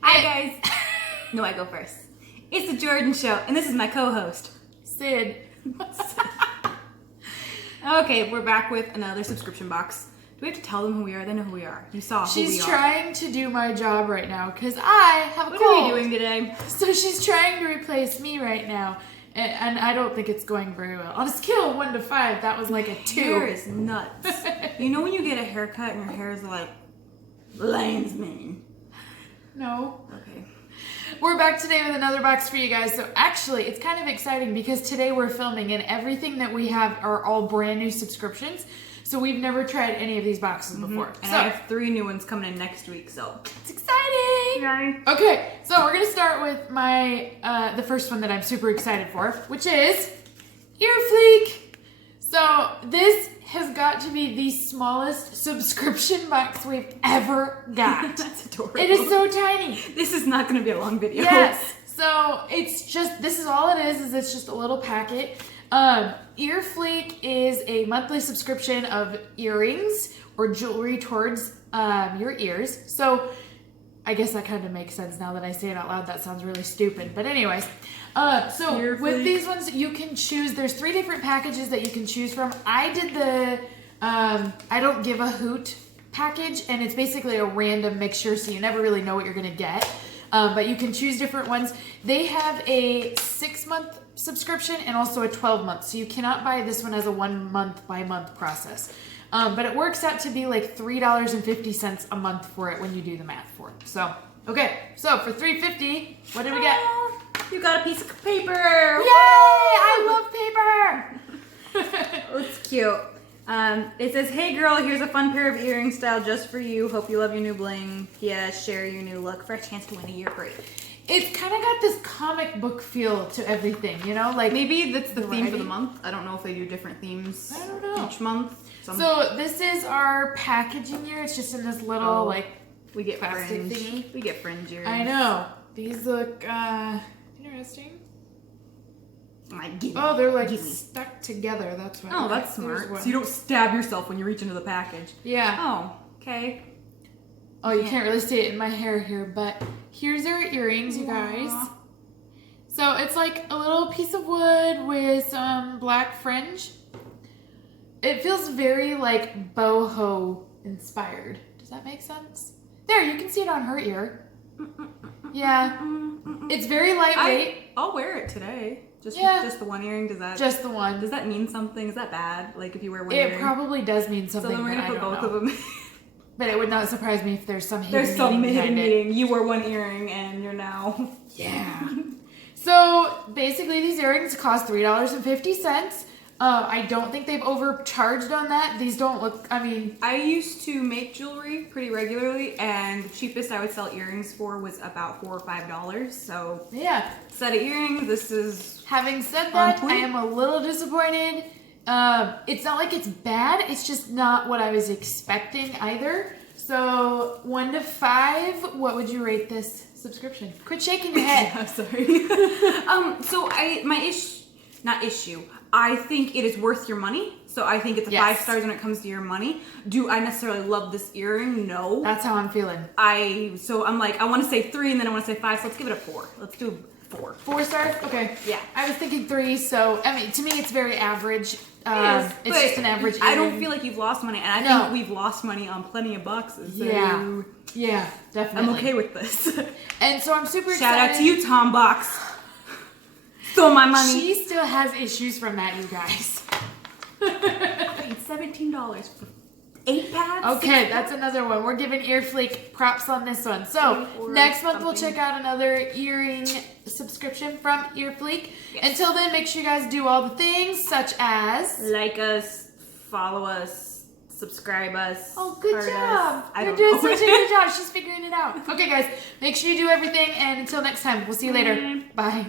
Hi guys. No, I go first. It's the Jordan Show, and this is my co-host, Sid. Okay, we're back with another subscription box. Do we have to tell them who we are? They know who we are. You saw who we are. She's trying to do my job right now because I have a cold. What are we doing today? So she's trying to replace me right now, and I don't think it's going very well. On a scale of 1 to 5, that was like a 2. Hair is nuts. You know when you get a haircut and your hair is like lion's mane? No. Okay. We're back today with another box for you guys. So actually, it's kind of exciting because today we're filming and everything that we have are all brand new subscriptions. So we've never tried any of these boxes before. And so I have 3 new ones coming in next week, so it's exciting. Yay. Okay, so we're gonna start with my the first one that I'm super excited for, which is earfleek. So this has got to be the smallest subscription box we've ever got. That's adorable. It is so tiny. This is not going to be a long video. Yes. So it's just, this is all it is it's just a little packet. Earfleek is a monthly subscription of earrings or jewelry towards your ears. So I guess that kind of makes sense now that I say it out loud. That sounds really stupid. But anyways, so Earfleek. with these ones, you can choose. There's 3 different packages that you can choose from. I did the I don't give a hoot package, and it's basically a random mixture, so you never really know what you're gonna get. But you can choose different ones. They have a 6-month subscription and also a 12-month. So you cannot buy this one as a 1 month by month process. But it works out to be like $3.50 a month for it when you do the math for it. So, okay. So for $3.50, what did we get? You got a piece of paper. Yay! I love paper! Oh, it's cute. It says, "Hey girl, here's a fun pair of earring style just for you. Hope you love your new bling. Yeah, share your new look for a chance to win a year free." It's kind of got this comic book feel to everything, you know? Like Maybe that's the theme for the month. I don't know if they do different themes I don't know. each month. So this is our packaging here. It's just in this little we get plastic fringe. thingy. We get fringe earrings. I know. These look interesting. Oh, they're like stuck together. That's why. Oh, that's smart. So you don't stab yourself when you reach into the package. Yeah. Oh, okay. Oh, you can't really see it in my hair here, but here's our earrings, you guys. So it's like a little piece of wood with some black fringe. It feels very like boho inspired. Does that make sense? There, you can see it on her ear. Yeah. It's very lightweight. I'll wear it today. Just the one earring. Does that just the one? Does that mean something? Is that bad? Like if you wear one earring? earring? It probably does mean something. So then we're gonna put both of them. But it would not surprise me if there's some hidden hidden meaning. You wore one earring and you're now. Yeah. So basically, these earrings cost $3.50. I don't think they've overcharged on that. These don't look, I mean... I used to make jewelry pretty regularly, and the cheapest I would sell earrings for was about $4 or $5. So, yeah. Set of earrings, this is... Having said that, I am a little disappointed. It's not like it's bad, it's just not what I was expecting either. So, 1 to 5, what would you rate this subscription? Quit shaking your head. I'm sorry. I think it is worth your money. So I think it's 5 stars when it comes to your money. Do I necessarily love this earring? No. That's how I'm feeling. So I'm like, I want to say 3 and then I want to say 5. So let's give it a 4. Let's do 4. 4 stars? Okay. Yeah. I was thinking 3. So, I mean, to me, it's very average. It's just an average earring. I don't feel like you've lost money. And I think we've lost money on plenty of boxes. So yeah, definitely. I'm okay with this. And so I'm super excited. Shout out to you, Tom Box. Stole my money. She still has issues from that, you guys. I paid $17 for 8 pads. Okay, that's another one. We're giving Earfleek props on this one. So next month we'll check out another earring subscription from Earfleek. Yes. Until then, make sure you guys do all the things such as like us, follow us, subscribe us. Oh, good job. You're doing such a good job. She's figuring it out. Okay, guys, make sure you do everything. And until next time, we'll see you later. Bye.